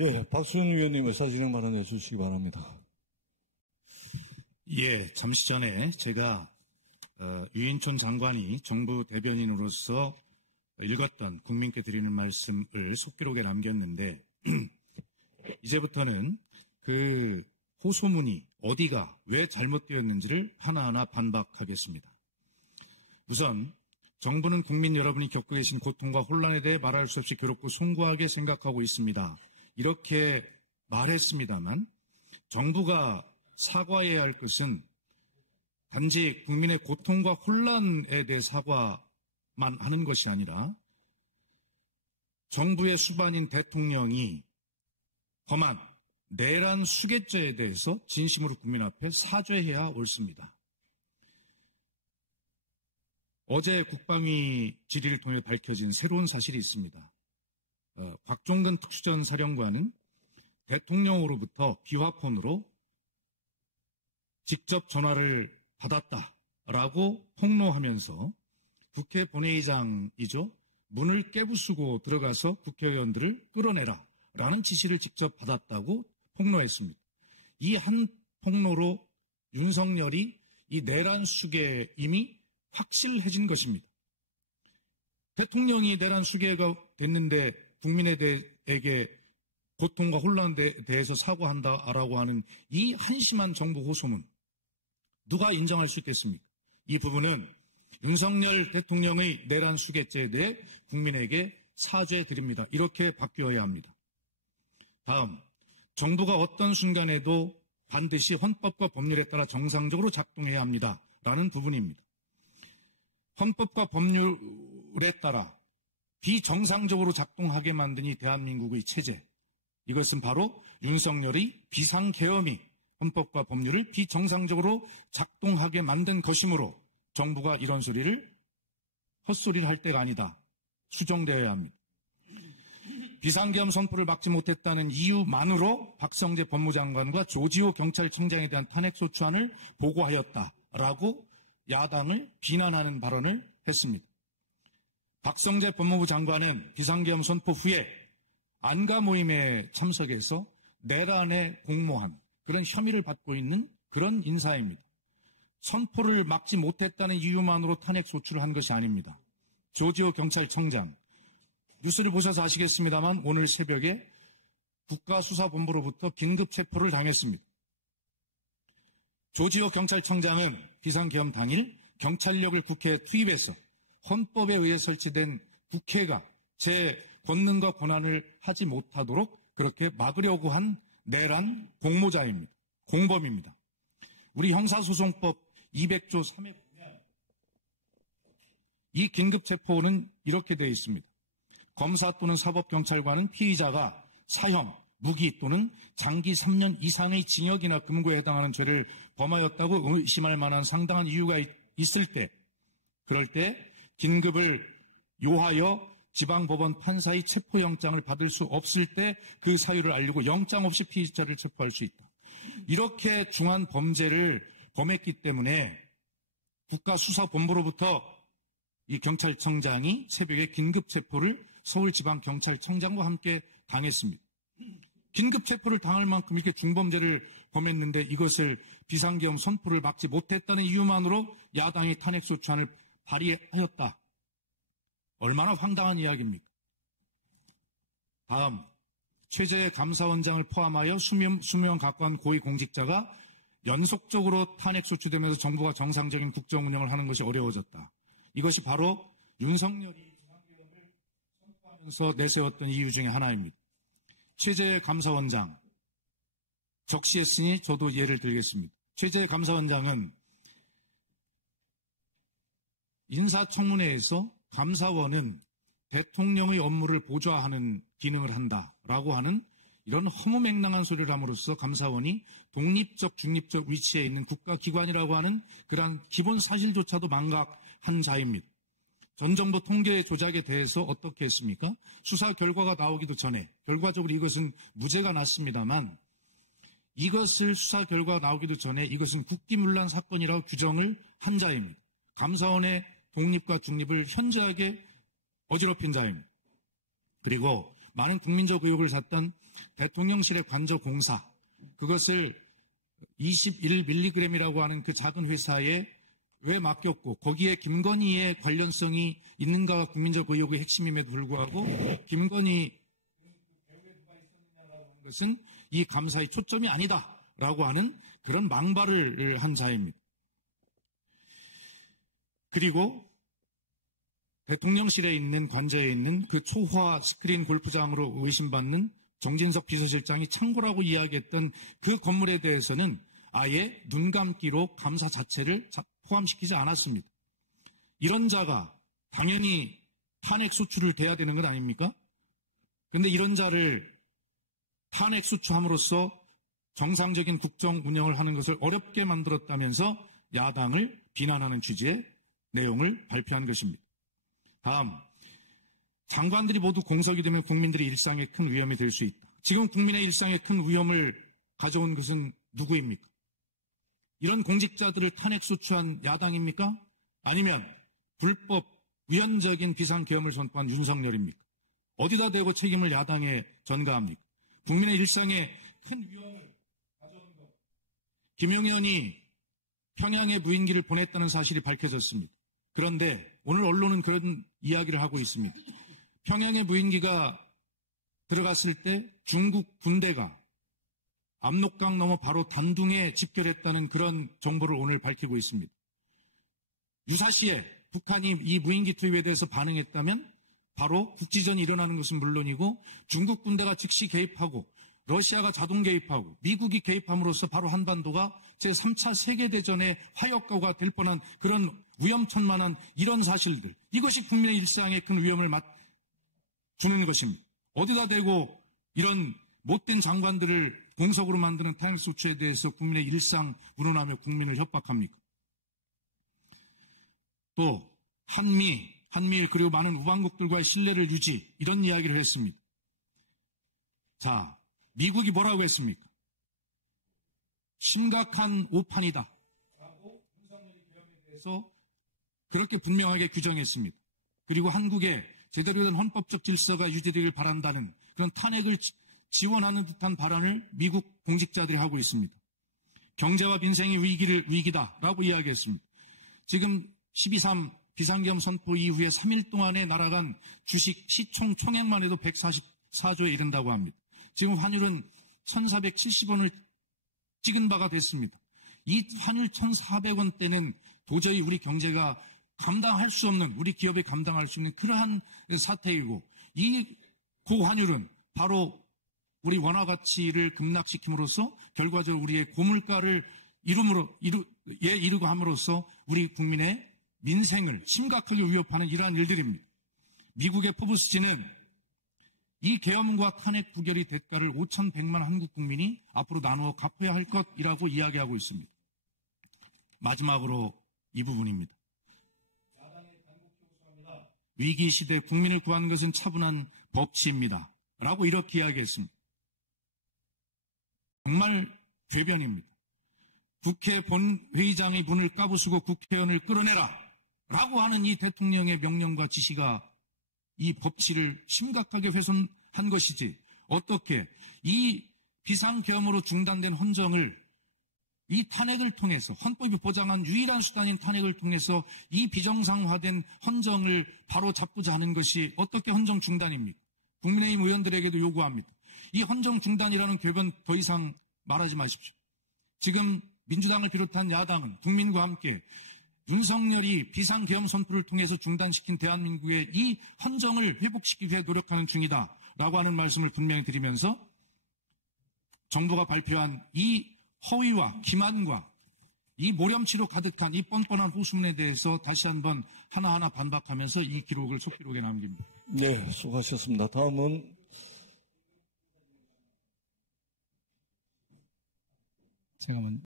예, 박수영 의원님 의사진행 발언해 주시기 바랍니다. 예, 잠시 전에 제가 유인촌 장관이 정부 대변인으로서 읽었던 국민께 드리는 말씀을 속기록에 남겼는데 이제부터는 그 호소문이 어디가 왜 잘못되었는지를 하나하나 반박하겠습니다. 우선 정부는 국민 여러분이 겪고 계신 고통과 혼란에 대해 말할 수 없이 괴롭고 송구하게 생각하고 있습니다. 이렇게 말했습니다만 정부가 사과해야 할 것은 단지 국민의 고통과 혼란에 대해 사과만 하는 것이 아니라 정부의 수반인 대통령이 범한 내란 수괴죄에 대해서 진심으로 국민 앞에 사죄해야 옳습니다. 어제 국방위 질의를 통해 밝혀진 새로운 사실이 있습니다. 곽종근 특수전 사령관은 대통령으로부터 비화폰으로 직접 전화를 받았다라고 폭로하면서 국회 본회의장이죠. 문을 깨부수고 들어가서 국회의원들을 끌어내라라는 지시를 직접 받았다고 폭로했습니다. 이 한 폭로로 윤석열이 이 내란 수괴에 이미 확실해진 것입니다. 대통령이 내란 수괴가 됐는데 국민에게 고통과 혼란에 대해서 사과한다라고 하는 이 한심한 정부 호소문 누가 인정할 수 있겠습니까? 이 부분은 윤석열 대통령의 내란 수괴죄에 대해 국민에게 사죄드립니다. 이렇게 바뀌어야 합니다. 다음, 정부가 어떤 순간에도 반드시 헌법과 법률에 따라 정상적으로 작동해야 합니다. 라는 부분입니다. 헌법과 법률에 따라 비정상적으로 작동하게 만든 이 대한민국의 체제, 이것은 바로 윤석열의 비상계엄이 헌법과 법률을 비정상적으로 작동하게 만든 것이므로 정부가 이런 헛소리를 할 때가 아니다. 수정되어야 합니다. 비상계엄 선포를 막지 못했다는 이유만으로 박성재 법무장관과 조지호 경찰청장에 대한 탄핵소추안을 보고하였다라고 야당을 비난하는 발언을 했습니다. 박성재 법무부 장관은 비상계엄 선포 후에 안가 모임에 참석해서 내란에 공모한 그런 혐의를 받고 있는 그런 인사입니다. 선포를 막지 못했다는 이유만으로 탄핵소추를 한 것이 아닙니다. 조지호 경찰청장, 뉴스를 보셔서 아시겠습니다만 오늘 새벽에 국가수사본부로부터 긴급 체포를 당했습니다. 조지호 경찰청장은 비상계엄 당일 경찰력을 국회에 투입해서 헌법에 의해 설치된 국회가 제 권능과 권한을 하지 못하도록 그렇게 막으려고 한 내란 공모자입니다. 공범입니다. 우리 형사소송법 200조 3에 보면 이 긴급체포는 이렇게 되어 있습니다. 검사 또는 사법경찰관은 피의자가 사형, 무기 또는 장기 3년 이상의 징역이나 금고에 해당하는 죄를 범하였다고 의심할 만한 상당한 이유가 있을 때, 그럴 때 긴급을 요하여 지방법원 판사의 체포영장을 받을 수 없을 때 그 사유를 알리고 영장 없이 피의자를 체포할 수 있다. 이렇게 중한 범죄를 범했기 때문에 국가수사본부로부터 이 경찰청장이 새벽에 긴급체포를 서울지방경찰청장과 함께 당했습니다. 긴급체포를 당할 만큼 이렇게 중범죄를 범했는데 이것을 비상계엄 선포를 막지 못했다는 이유만으로 야당이 탄핵소추안을 발의하였다. 얼마나 황당한 이야기입니까? 다음, 최재 감사원장을 포함하여 20명 가까운 고위공직자가 연속적으로 탄핵소추되면서 정부가 정상적인 국정운영을 하는 것이 어려워졌다. 이것이 바로 윤석열이 비상계엄을 선포하면서 내세웠던 이유 중에 하나입니다. 최재 감사원장, 적시했으니 저도 예를 들겠습니다. 최재 감사원장은 인사청문회에서 감사원은 대통령의 업무를 보좌하는 기능을 한다라고 하는 이런 허무맹랑한 소리를 함으로써 감사원이 독립적, 중립적 위치에 있는 국가기관이라고 하는 그러한 기본 사실조차도 망각한 자입니다. 전 정부 통계 조작에 대해서 어떻게 했습니까? 수사 결과가 나오기도 전에, 결과적으로 이것은 무죄가 났습니다만 이것을 수사 결과가 나오기도 전에 이것은 국기문란 사건이라고 규정을 한 자입니다. 감사원의 독립과 중립을 현저하게 어지럽힌 자입니다. 그리고 많은 국민적 의혹을 샀던 대통령실의 관저 공사, 그것을 21mg이라고 하는 그 작은 회사에 왜 맡겼고 거기에 김건희의 관련성이 있는가가 국민적 의혹의 핵심임에도 불구하고 김건희 것은 이 감사의 초점이 아니다라고 하는 그런 망발을 한 자입니다. 그리고 대통령실에 있는 관저에 있는 그 초호화 스크린 골프장으로 의심받는 정진석 비서실장이 창고라고 이야기했던 그 건물에 대해서는 아예 눈 감기로 감사 자체를 포함시키지 않았습니다. 이런 자가 당연히 탄핵 소추를 돼야 되는 것 아닙니까? 그런데 이런 자를 탄핵 소추함으로써 정상적인 국정 운영을 하는 것을 어렵게 만들었다면서 야당을 비난하는 취지의 내용을 발표한 것입니다. 다음, 장관들이 모두 공석이 되면 국민들의 일상에 큰 위험이 될 수 있다. 지금 국민의 일상에 큰 위험을 가져온 것은 누구입니까? 이런 공직자들을 탄핵 소추한 야당입니까? 아니면 불법 위헌적인 비상계엄을 선포한 윤석열입니까? 어디다 대고 책임을 야당에 전가합니까? 국민의 일상에 큰 위험을 가져온 것. 김용현이 평양에 무인기를 보냈다는 사실이 밝혀졌습니다. 그런데 오늘 언론은 그런 이야기를 하고 있습니다. 평양에 무인기가 들어갔을 때 중국 군대가 압록강 넘어 바로 단둥에 집결했다는 그런 정보를 오늘 밝히고 있습니다. 유사시에 북한이 이 무인기 투입에 대해서 반응했다면 바로 국지전이 일어나는 것은 물론이고 중국 군대가 즉시 개입하고 러시아가 자동 개입하고 미국이 개입함으로써 바로 한반도가 제3차 세계대전의 화약고가 될 뻔한 그런 위험천만한 이런 사실들, 이것이 국민의 일상에 큰 위험을 주는 것입니다. 어디다 대고 이런 못된 장관들을 공석으로 만드는 탄핵 소추에 대해서 국민의 일상 운운하며 국민을 협박합니까? 또 한미일 그리고 많은 우방국들과의 신뢰를 유지, 이런 이야기를 했습니다. 자, 미국이 뭐라고 했습니까? 심각한 오판이다 라고 윤석열의 계엄에 대해서 그렇게 분명하게 규정했습니다. 그리고 한국의 제대로 된 헌법적 질서가 유지되길 바란다는 그런 탄핵을 지원하는 듯한 발언을 미국 공직자들이 하고 있습니다. 경제와 민생의 위기다라고 이야기했습니다. 지금 12.3 비상계엄 선포 이후에 3일 동안에 날아간 주식 시총 총액만 해도 144조에 이른다고 합니다. 지금 환율은 1,470원을 찍은 바가 됐습니다. 이 환율 1,400원대는 도저히 우리 경제가 감당할 수 없는, 우리 기업이 감당할 수 있는 그러한 사태이고, 이 고환율은 바로 우리 원화 가치를 급락시킴으로써 결과적으로 우리의 고물가를 이루고 함으로써 우리 국민의 민생을 심각하게 위협하는 이러한 일들입니다. 미국의 포브스지는 이 계엄과 탄핵 부결의 대가를 5,100만 한국 국민이 앞으로 나누어 갚아야 할 것이라고 이야기하고 있습니다. 마지막으로 이 부분입니다. 위기 시대 국민을 구하는 것은 차분한 법치입니다. 라고 이렇게 이야기했습니다. 정말 궤변입니다. 국회 본회의장의 문을 까부수고 국회의원을 끌어내라 라고 하는 이 대통령의 명령과 지시가 이 법치를 심각하게 훼손한 것이지, 어떻게 이 비상계엄으로 중단된 헌정을 이 탄핵을 통해서, 헌법이 보장한 유일한 수단인 탄핵을 통해서 이 비정상화된 헌정을 바로 잡고자 하는 것이 어떻게 헌정 중단입니까? 국민의힘 의원들에게도 요구합니다. 이 헌정 중단이라는 궤변 더 이상 말하지 마십시오. 지금 민주당을 비롯한 야당은 국민과 함께 윤석열이 비상계엄 선포를 통해서 중단시킨 대한민국의 이 헌정을 회복시키기 위해 노력하는 중이다라고 하는 말씀을 분명히 드리면서 정부가 발표한 이 허위와 기만과 이 모렴치로 가득한 이 뻔뻔한 호소문에 대해서 다시 한번 하나하나 반박하면서 이 기록을 속기록에 남깁니다. 네, 수고하셨습니다. 다음은 제가 먼저